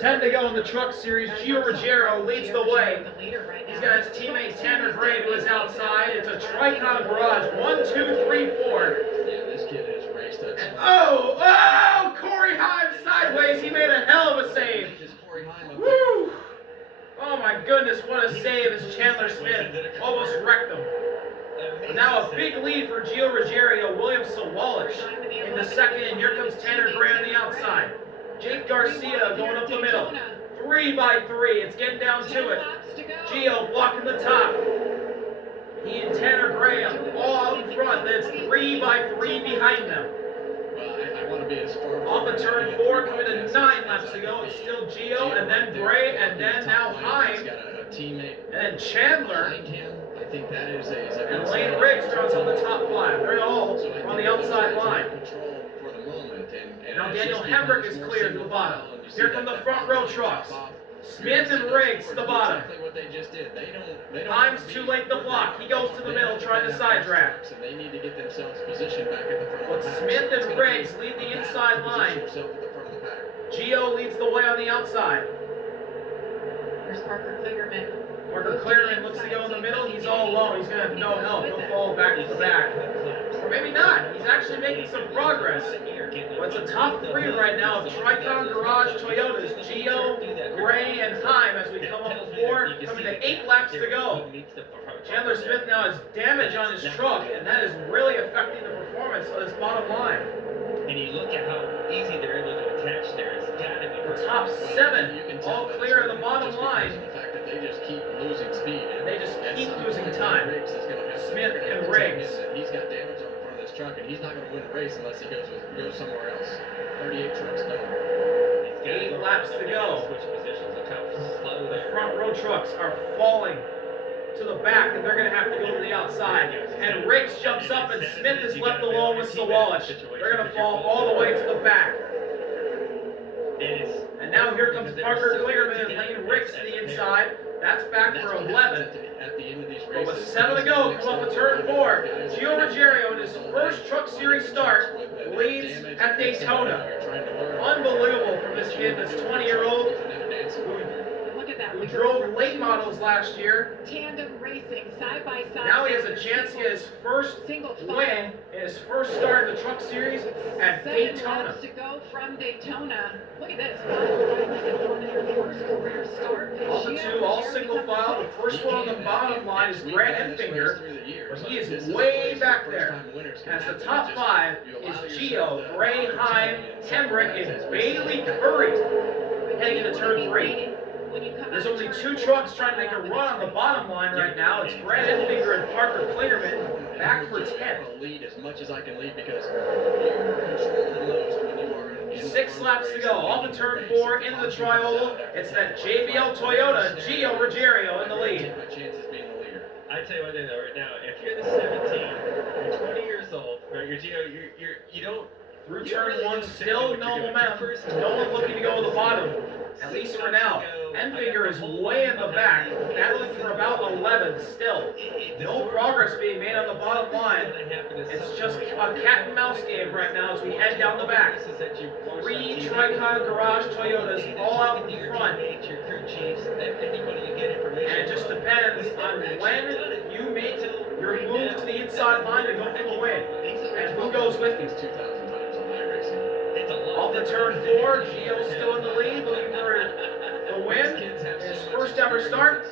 10 to go in the Truck Series. Gio Ruggiero leads the way. He's got his teammate Tanner Gray to his outside. It's a Tricon Garage. 1, 2, 3, 4. Yeah, this kid has raced a ton. Oh, Corey Heim sideways. He made a hell of a save. Woo! Oh my goodness, what a save as Chandler Smith almost wrecked him. But now a big lead for Gio Ruggiero. William Sawalich in the second, and here comes Tanner Gray on the outside. Jake Garcia going up the middle. 3 by 3. It's getting down to it. Gio blocking the top. He and Tanner Gray all out in front. Then it's 3 by 3 behind them. I want to be as far off of turn 4, coming to 9 laps to go. It's still Gio, and then Gray, and then now Heim, and then Chandler. I think that is and Lane Riggs runs on the top 5. They're all on the outside line. Now Daniel Hemrick is clear to the bottom. Here come the front row trucks. Smith and Riggs to the bottom. Heim's too late to block. He goes to the middle trying to side draft. They need to get themselves positioned back at the front. But Smith and Riggs lead the inside line. Gio leads the way on the outside. There's Parker Kligerman. Parker Kligerman looks to go in the middle. He's all alone. He's going to have no help. He'll fall back to the back. Or maybe not. He's actually making some progress. But it's a top 3 right now of Tricon Garage Toyotas. Gio, Gray, and Heim as we come up to 4. Coming to 8 laps to go. Chandler Smith now has damage on his truck, and that is really affecting the performance of this bottom line. And you look at how easy they're able to attach there. It's got to be the top 7 all clear in the bottom line. They just keep losing speed. They just keep losing time. Smith and Riggs. He's got damage on the front of this truck, and he's not going to win the race unless he goes somewhere else. 38 trucks done. 8 laps to go. Switch positions. Look how slow the front row trucks are falling to the back, and they're going to have to go to the outside. And Riggs jumps up, and Smith is left alone with Sawalich. They're going to fall all the way to the back. And now here comes Parker Kligerman and Lane Riggs to the inside. That's back for 11. But with 7 to go, come off of turn 4. Gio Ruggiero in his first Truck Series start leads at Daytona. Unbelievable from this kid, this 20-year-old who drove late models last year. Tandem racing, side by side. Now he has a chance to get his first win in his first start in the Truck Series at Daytona. To go from Daytona. Look at this. All the 2, all single file. The first one on the bottom line is Grant Enfinger, but he is way back there. As the top 5 is Gio, Gray, Heim, Hemrick, and Bailey Curry heading into turn 3. There's only 2 trucks trying to make a run on the bottom line right now. It's Grant Enfinger and Parker Kligerman back for 10th. Lead as much as I can lead because you're controlling the most when you are in 6 laps to go. Off of turn 4 into the tri-oval. It's that JBL Toyota, Gio Ruggiero in the lead. My chances being the leader. I tell you one thing though, right now, if you're the 17, you're 20 years old, or you're Gio, you don't. Through turn 1, still no momentum. No one looking to go to the bottom, at least for now. Enfinger is way in the back, battling for about 11 still. No progress being made on the bottom line. It's just a cat and mouse game right now as we head down the back. 3 Tricon Garage Toyotas all out in front. And it just depends on when you make your move to the inside line to go for the win. And who goes with you? 2,000 times on iRacing. Off the turn 4, Gio's still in the lead, looking for the win. His first ever start.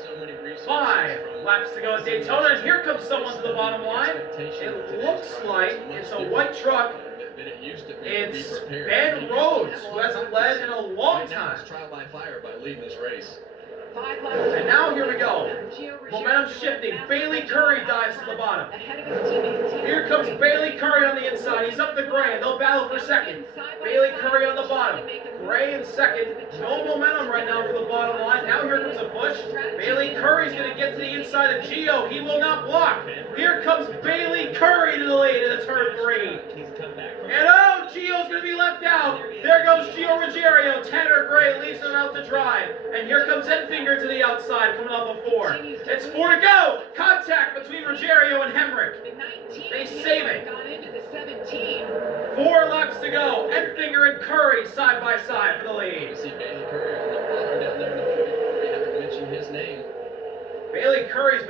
5 laps to go at Daytona, and here comes someone to the bottom line. It looks like it's a white truck. It's Ben Rhodes, who hasn't led in a long time. Trial by fire by leading this race. And now here we go. Momentum shifting. Bailey Curry dives to the bottom. Here comes Bailey Curry on the inside. He's up to Gray. They'll battle for second. Bailey Curry on the bottom. Gray in second. No momentum right now for the bottom line. Now here comes a push. Bailey Curry's going to get to the inside of Gio. He will not block. Here comes Bailey Curry to the lead in the turn 3. And oh, Gio's going to be left out. There goes Gio Ruggiero. Tanner Gray leaves him out to dry. And here comes Enfinger to the outside, coming off of 4. It's 4 to go. Contact between Ruggiero and Hemrick. They save it. 4 laps to go. Enfinger and Curry side by side for the lead. See Bailey Curry on the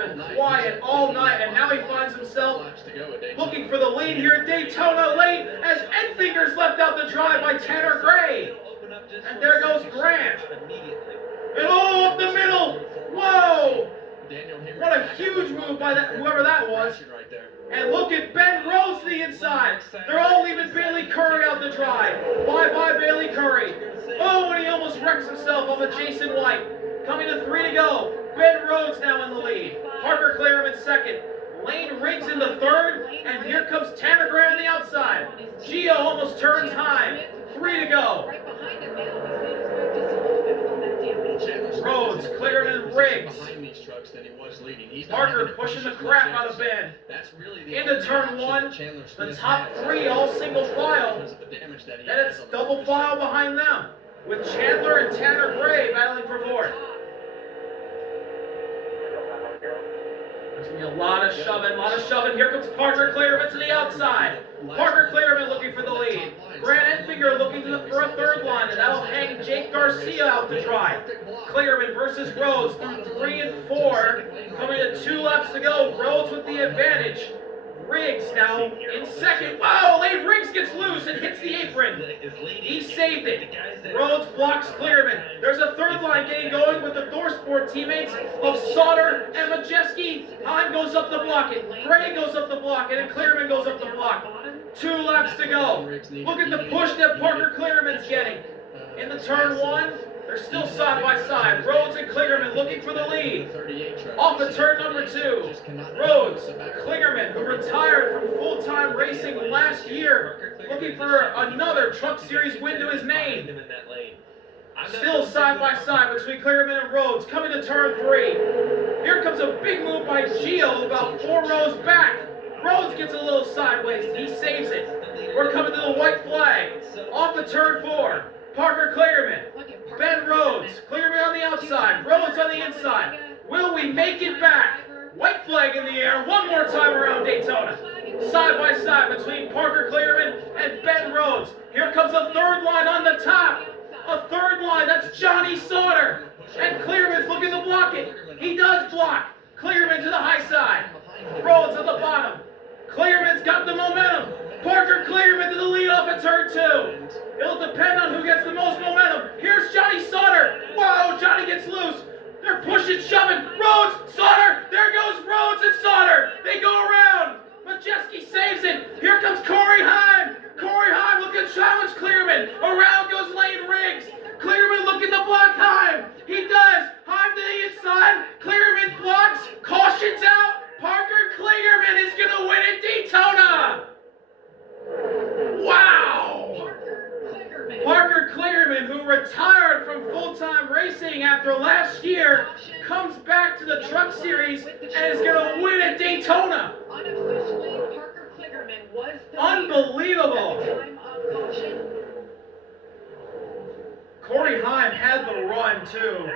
been quiet all night, and now he finds himself Laps to go at Daytona. looking for the lead here at Daytona late as Enfinger's left out the drive by Tanner Gray. And there goes Grant. And all up the middle. Whoa! What a huge move by that whoever that was. Right there. And look at Ben Rose to the inside. They're all leaving Bailey Curry out the drive. Bye-bye Bailey Curry. Oh, and he almost wrecks himself off of Jason White. Coming to 3 to go. Ben Rhodes now in the lead. Parker Kligerman second. Lane Riggs in the third. And here comes Tanner Gray on the outside. Gio almost turns time. 3 to go. Right behind him now. He's made his way just a little bit on that damage. Rhodes, Kligerman, Riggs. Behind these trucks than he was leading. He's Parker pushing the crap out of Ben. That's really the Into turn one, the top 3 all single file. Then it's double file behind them, with Chandler and Tanner Gray battling for fourth. There's going to be a lot of shoving, Here comes Parker Kligerman to the outside. Parker Kligerman looking for the lead. Grant Enfinger looking for a third line, and that'll hang Jake Garcia out to dry. Kligerman versus Rhodes through 3 and 4. Coming to 2 laps to go. Rhodes with the advantage. Riggs now in second. Wow, Lane Riggs gets loose and hits the apron. He saved it. Rhodes blocks Kligerman. There's a third line getting going with the Thorsport teammates of Sauter and Majeski. Heim goes up to block it. Gray goes up to block it, and Kligerman goes up to block. 2 laps to go. Look at the push that Parker Kligerman's getting. In the turn 1, they're still side by side. Rhodes and Kligerman looking for the lead. Off of turn number 2, Rhodes, Kligerman, who retired from full-time racing last year, looking for another Truck Series win to his name. Still side by side between Kligerman and Rhodes, coming to turn 3. Here comes a big move by Gio, about 4 rows back. Rhodes gets a little sideways, he saves it. We're coming to the white flag. Off of turn 4, Parker Kligerman. Ben Rhodes, Kligerman on the outside, Rhodes on the inside. Will we make it back? White flag in the air one more time around Daytona. Side by side between Parker Kligerman and Ben Rhodes. Here comes a third line on the top. A third line, that's Johnny Sauter. And Kligerman's looking to block it. He does block. Kligerman to the high side. Rhodes on the bottom. Kligerman's got the momentum. Parker Kligerman to the lead off at turn 2. It'll depend on who gets the most momentum. Here's Johnny Sauter. Whoa, Johnny gets loose. They're pushing, shoving. Rhodes, Sauter. There goes Rhodes and Sauter. They go around. Majeski saves it. Here comes Corey Heim. Corey Heim looking to challenge Kligerman. Around goes Lane Riggs. Kligerman looking to block Heim. He does. Heim to the inside. Kligerman blocks. Cautions out. Parker Kligerman is going to win at Daytona. Wow! Parker Kligerman, who retired from full-time racing after last year, comes back to the Truck Series and is going to win at Daytona. Unofficially, Parker Kligerman was the Unbelievable. leader at the time of caution. Corey Heim had the run, too.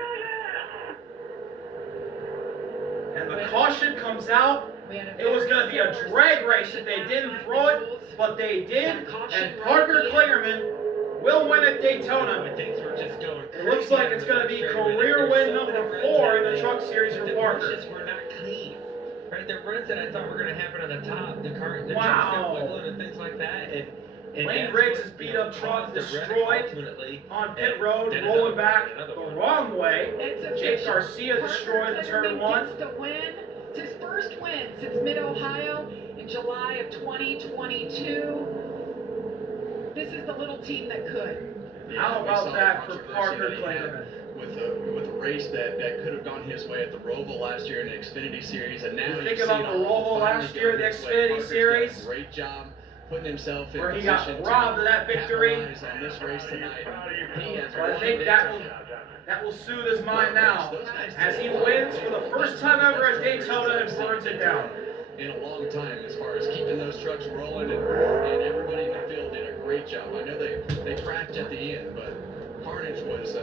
And the caution comes out. It was going to be a drag race if they didn't throw it, but they did, and Parker Kligerman will win at Daytona. It looks like it's going to be career win number 4 in the Truck Series for Parker. Were not clean. Right, the runs that I thought were going to happen on the top, the trucks got Wow. wiggling and things like that, and Lane Riggs' beat up truck destroyed on pit road, rolling back the wrong way. Jake Garcia destroyed in turn 1. Gets the win. It's his first win since Mid-Ohio in July of 2022. This is the little team that could. How about that for Parker Kligerman? With a race that could have gone his way at the Roval last year in the Xfinity Series, and now You you think see about it the all Roval finally last year, go the his way. Xfinity Parker's done Series, a great job putting himself in where he got position robbed to of that victory. capitalize on this race tonight. He has But I won think big that time. will soothe his mind now as he wins for the first time ever at Daytona and burns it down. In a long time, as far as keeping those trucks rolling, and everybody in the field did a great job. I know they cracked at the end, but carnage was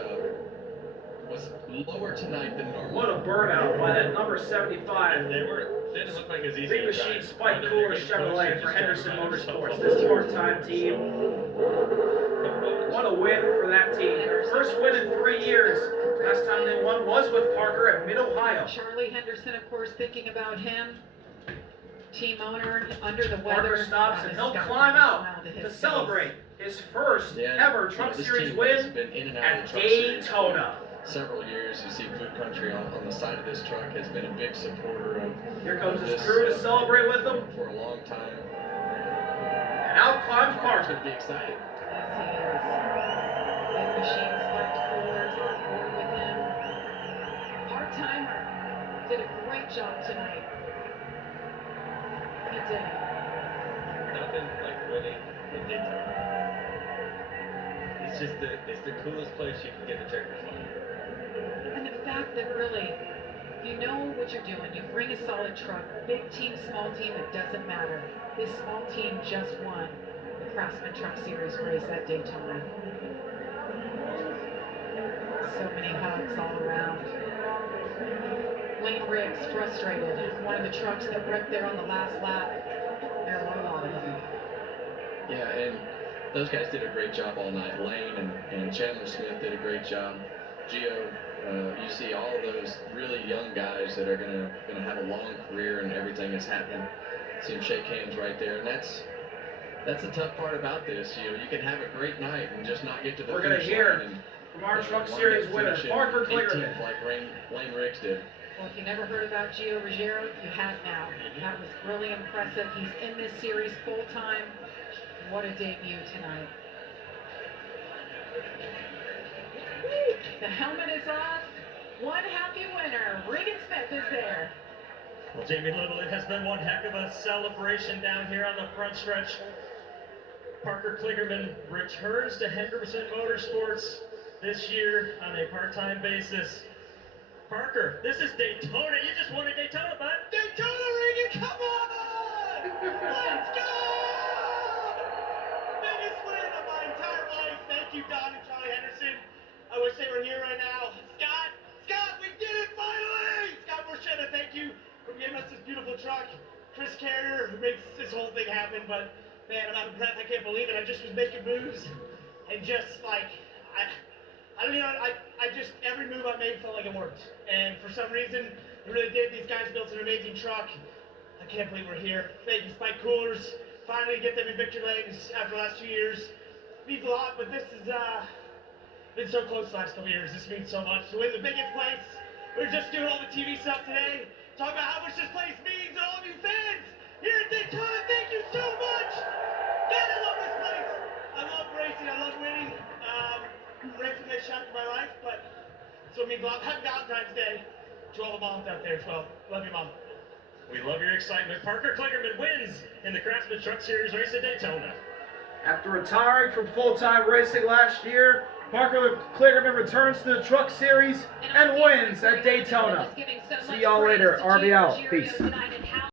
lower tonight than normal. What a burnout by that number 75. Didn't look like it was easy Big to Machine drive. Spike Cooler Chevrolet for Henderson Motorsports. This part-time team. What a win for that team. Their first win in 3 years Last time they won was with Parker at Mid-Ohio. Charlie Henderson, of course, thinking about him. Team owner, under the Parker weather. stops and he'll climb out to celebrate his first ever Truck Series win at Daytona. Several years, you see Food Country on the side of this truck has been a big supporter of. Here comes his crew to celebrate with him. For a long time. And out climbs Parker. Should be excited. Yes, he is. Big machine select coolers on board with him. Part-timer did a great job tonight. He did. Nothing like winning with Daytona. It's the coolest place you can get a checker flag. And the fact that really, you know what you're doing. You bring a solid truck, big team, small team, it doesn't matter. This small team just won the Craftsman Truck Series race at Daytona. So many hugs all around. Wayne Riggs frustrated. One of the trucks that wrecked there on the last lap. There were a lot of them. Yeah, and those guys did a great job all night. Lane and Chandler Smith did a great job. Gio, you see all of those really young guys that are gonna have a long career and everything that's happening. See them shake hands right there, and that's the tough part about this. You can have a great night and just not get to the We're gonna finish hear line from our Truck Series winner, Parker Kligerman. Like Wayne Riggs did. Well, if you never heard about Gio Ruggiero, you have now. That was really impressive. He's in this series full time. What a debut tonight. The helmet is off. One happy winner. Regan Smith is there. Well, Jamie Little, it has been one heck of a celebration down here on the front stretch. Parker Kligerman returns to Henderson Motorsports this year on a part-time basis. Parker, this is Daytona. You just won a Daytona, bud. Daytona, Regan, come on! Let's go! Biggest win of my entire life. Thank you, Don and Charlie Henderson. I wish they were here right now. Scott, we did it finally! Scott Borchetta, thank you for giving us this beautiful truck. Chris Carter, who makes this whole thing happen, but man, I'm out of breath. I can't believe it. I just was making moves, and just like, I don't know, I just, every move I made felt like it worked. And for some reason, it really did. These guys built an amazing truck. I can't believe we're here. Thank you, Spike Coolers. Finally get them in victory lanes after the last 2 years. Means a lot, but this is, been so close the last couple years. This means so much. To win the biggest place. We're just doing all the TV stuff today. Talk about how much this place means to all of you fans here at Daytona. Thank you so much. God, I love this place. I love racing. I love winning. Racing this chapter of my life, but so it means a lot. Happy Valentine's Day to all the moms out there as well. Love you, Mom. We love your excitement. Parker Kligerman wins in the Craftsman Truck Series race at Daytona. After retiring from full-time racing last year, Parker Kligerman returns to the Truck Series and wins at Daytona. See y'all later. RB out. Peace.